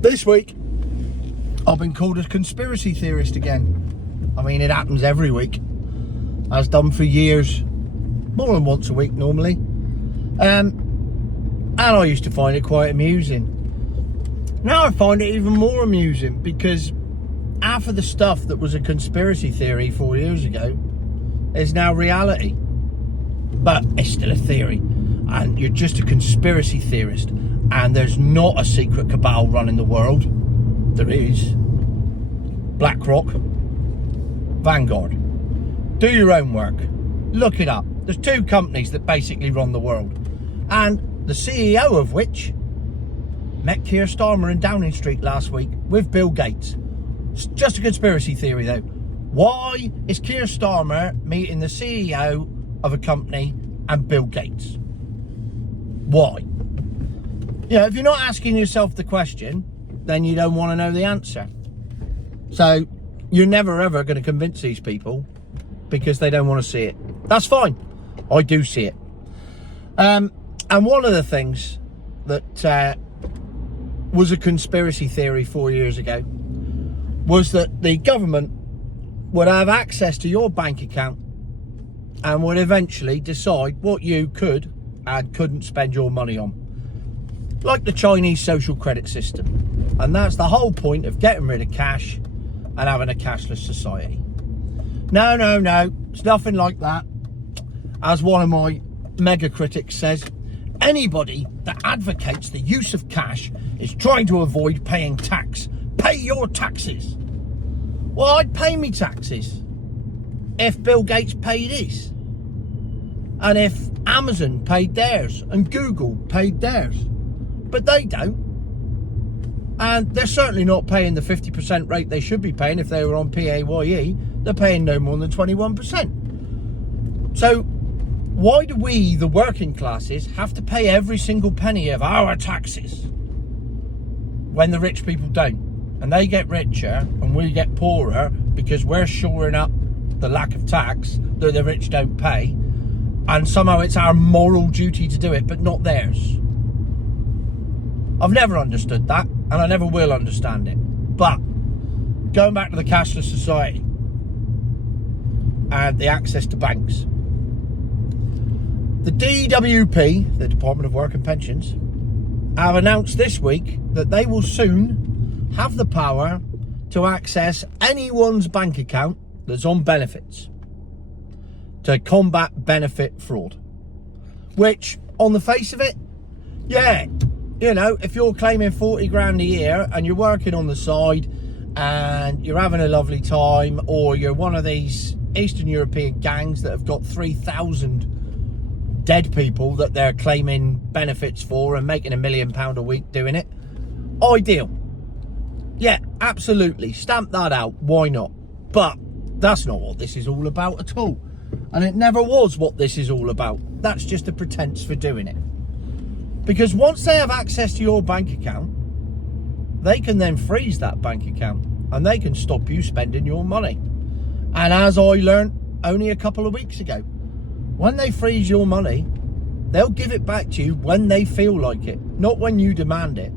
This week, I've been called a conspiracy theorist again. I mean, it happens every week. Has done for years. More than once a week, normally. And I used to find it quite amusing. Now I find it even more amusing because half of the stuff that was a conspiracy theory 4 years ago is now reality. But it's still a theory. And you're just a conspiracy theorist. And there's not a secret cabal running the world. There is. BlackRock. Vanguard. Do your own work. Look it up. There's two companies that basically run the world. And the CEO of which met Keir Starmer in Downing Street last week with Bill Gates. It's just a conspiracy theory though. Why is Keir Starmer meeting the CEO of a company and Bill Gates? Why? You know, if you're not asking yourself the question, then you don't want to know the answer. So you're never ever going to convince these people because they don't want to see it. That's fine. I do see it. And one of the things that was a conspiracy theory 4 years ago was that the government would have access to your bank account and would eventually decide what you could and couldn't spend your money on. Like the Chinese social credit system. And that's the whole point of getting rid of cash and having a cashless society. No, it's nothing like that. As one of my mega critics says, anybody that advocates the use of cash is trying to avoid paying tax. Pay your taxes. Well, I'd pay me taxes if Bill Gates paid his. And if Amazon paid theirs and Google paid theirs. But they don't. And they're certainly not paying the 50% rate they should be paying if they were on PAYE. They're paying no more than 21%. So why do we, the working classes, have to pay every single penny of our taxes when the rich people don't? And they get richer and we get poorer because we're shoring up the lack of tax that the rich don't pay. And somehow it's our moral duty to do it, but not theirs. I've never understood that, and I never will understand it. But going back to the cashless society and the access to banks. The DWP, the Department of Work and Pensions, have announced this week that they will soon have the power to access anyone's bank account that's on benefits to combat benefit fraud. Which, on the face of it, yeah, you know, if you're claiming 40 grand a year and you're working on the side and you're having a lovely time, or you're one of these Eastern European gangs that have got 3,000 dead people that they're claiming benefits for and making £1 million a week doing it, ideal. Yeah, absolutely. Stamp that out. Why not? But that's not what this is all about at all. And it never was what this is all about. That's just a pretense for doing it. Because once they have access to your bank account, they can then freeze that bank account and they can stop you spending your money. And as I learned only a couple of weeks ago, when they freeze your money, they'll give it back to you when they feel like it, not when you demand it.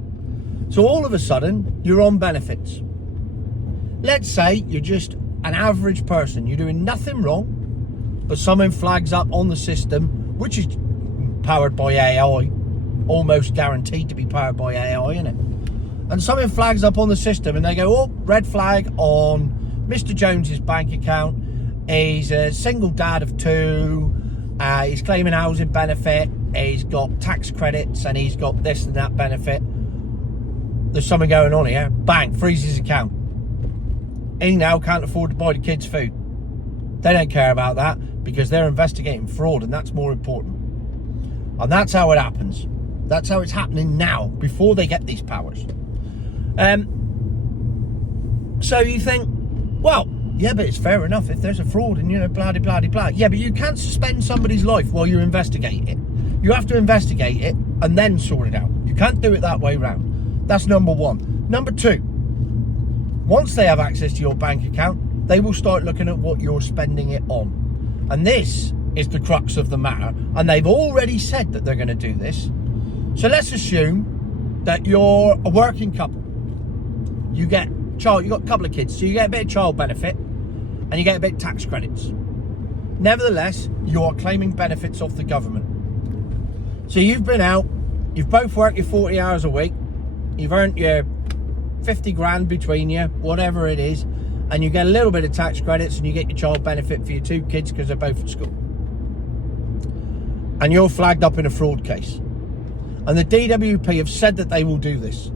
So all of a sudden, you're on benefits. Let's say you're just an average person. You're doing nothing wrong, but something flags up on the system, which is powered by AI. Almost guaranteed to be powered by AI, isn't it? And something flags up on the system and they go, oh, red flag on Mr. Jones's bank account. He's a single dad of 2. He's claiming housing benefit. He's got tax credits and he's got this and that benefit. There's something going on here. Bang, freeze his account. He now can't afford to buy the kids food. They don't care about that because they're investigating fraud, and that's more important. And that's how it happens. That's how it's happening now, before they get these powers. So you think, well, yeah, but it's fair enough if there's a fraud and, you know, blah, blah, blah, blah. Yeah, but you can't suspend somebody's life while you investigate it. You have to investigate it and then sort it out. You can't do it that way round. That's number one. Number two, once they have access to your bank account, they will start looking at what you're spending it on. And this is the crux of the matter. And they've already said that they're going to do this. So let's assume that you're a working couple you get child. You got a couple of kids, so you get a bit of child benefit, and you get a bit of tax credits. Nevertheless, you are claiming benefits off the government. So you've been out, you've both worked your 40 hours a week, you've earned your 50 grand between you, whatever it is, and you get a little bit of tax credits and you get your child benefit for your 2 kids because they're both at school. And you're flagged up in a fraud case. And the DWP have said that they will do this.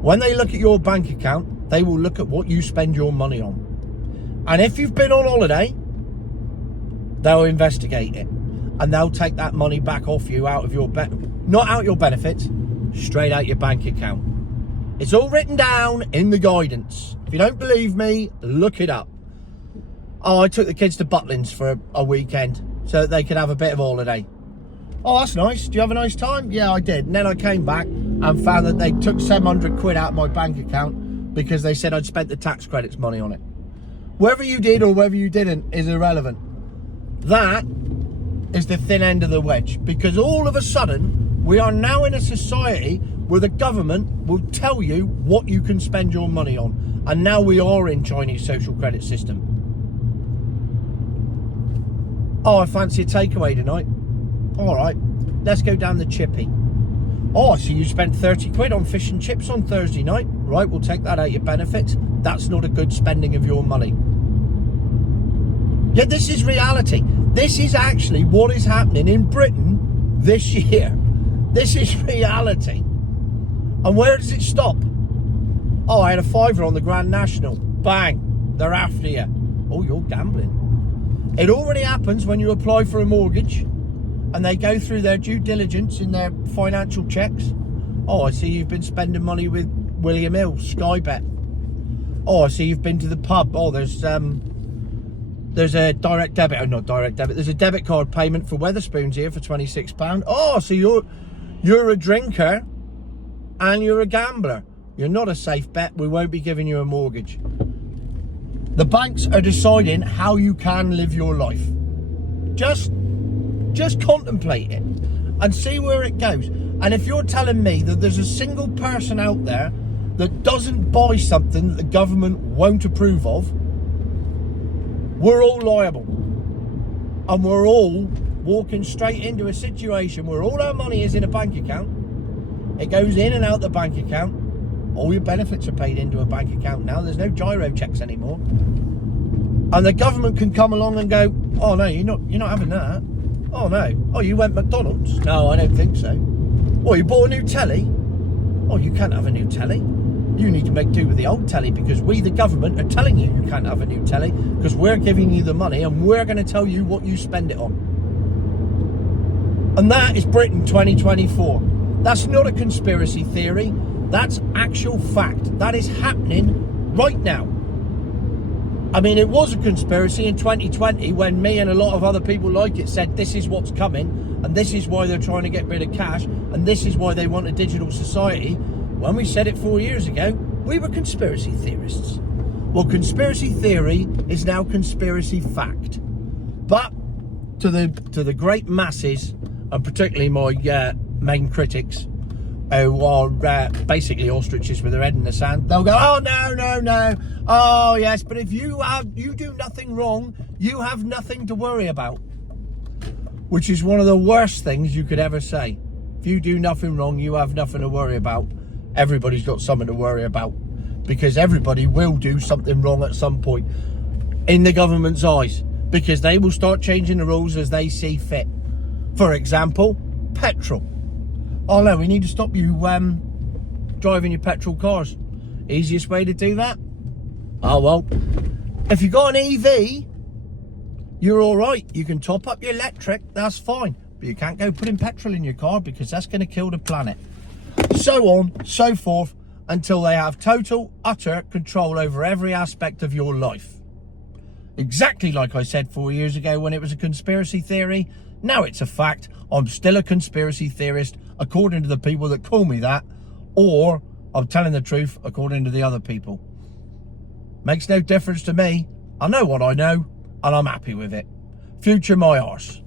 When they look at your bank account, they will look at what you spend your money on. And if you've been on holiday, they'll investigate it. And they'll take that money back off you out of your, not out your benefits, straight out your bank account. It's all written down in the guidance. If you don't believe me, look it up. Oh, I took the kids to Butlins for a weekend so that they could have a bit of holiday. Oh, that's nice. Do you have a nice time? Yeah, I did. And then I came back and found that they took 700 quid out of my bank account because they said I'd spent the tax credits money on it. Whether you did or whether you didn't is irrelevant. That is the thin end of the wedge, because all of a sudden we are now in a society where the government will tell you what you can spend your money on, and now we are in Chinese social credit system. Oh, I fancy a takeaway tonight. All right, let's go down the chippy. Oh, so you spent 30 quid on fish and chips on Thursday night. Right, we'll take that out your benefits. That's not a good spending of your money. Yeah, this is reality. This is actually what is happening in Britain this year. This is reality. And where does it stop? Oh, I had a fiver on the Grand National. Bang, they're after you. Oh, you're gambling. It already happens when you apply for a mortgage and they go through their due diligence in their financial checks. Oh, I see you've been spending money with William Hill, Sky Bet. Oh, I see you've been to the pub. Oh, there's a direct debit, oh not direct debit, there's a debit card payment for Wetherspoons here for £26. Oh, so you're a drinker and you're a gambler. You're not a safe bet, we won't be giving you a mortgage. The banks are deciding how you can live your life. Just contemplate it and see where it goes. And if you're telling me that there's a single person out there that doesn't buy something that the government won't approve of, we're all liable. And we're all walking straight into a situation where all our money is in a bank account. It goes in and out the bank account. All your benefits are paid into a bank account now. There's no gyro checks anymore. And the government can come along and go, oh no, you're not having that. Oh no. Oh, you went McDonald's? No, I don't think so. Oh, you bought a new telly? Oh, you can't have a new telly. You need to make do with the old telly, because we, the government, are telling you you can't have a new telly because we're giving you the money and we're going to tell you what you spend it on. And that is Britain 2024. That's not a conspiracy theory. That's actual fact. That is happening right now. I mean, it was a conspiracy in 2020 when me and a lot of other people like it said this is what's coming and this is why they're trying to get rid of cash and this is why they want a digital society. When we said it 4 years ago, we were conspiracy theorists. Well, conspiracy theory is now conspiracy fact. But to the great masses, and particularly my main critics, who are basically ostriches with their head in the sand, they'll go, oh no, oh yes, but if you do nothing wrong, you have nothing to worry about. Which is one of the worst things you could ever say. If you do nothing wrong, you have nothing to worry about. Everybody's got something to worry about, because everybody will do something wrong at some point in the government's eyes, because they will start changing the rules as they see fit. For example, petrol. Oh no, we need to stop you driving your petrol cars. Easiest way to do that? Oh well, if you got an EV, you're all right. You can top up your electric, that's fine. But you can't go putting petrol in your car because that's going to kill the planet. So on, so forth, until they have total, utter control over every aspect of your life. Exactly like I said 4 years ago when it was a conspiracy theory. Now it's a fact. I'm still a conspiracy theorist according to the people that call me that, or I'm telling the truth according to the other people. Makes no difference to me. I know what I know and I'm happy with it. Future my arse.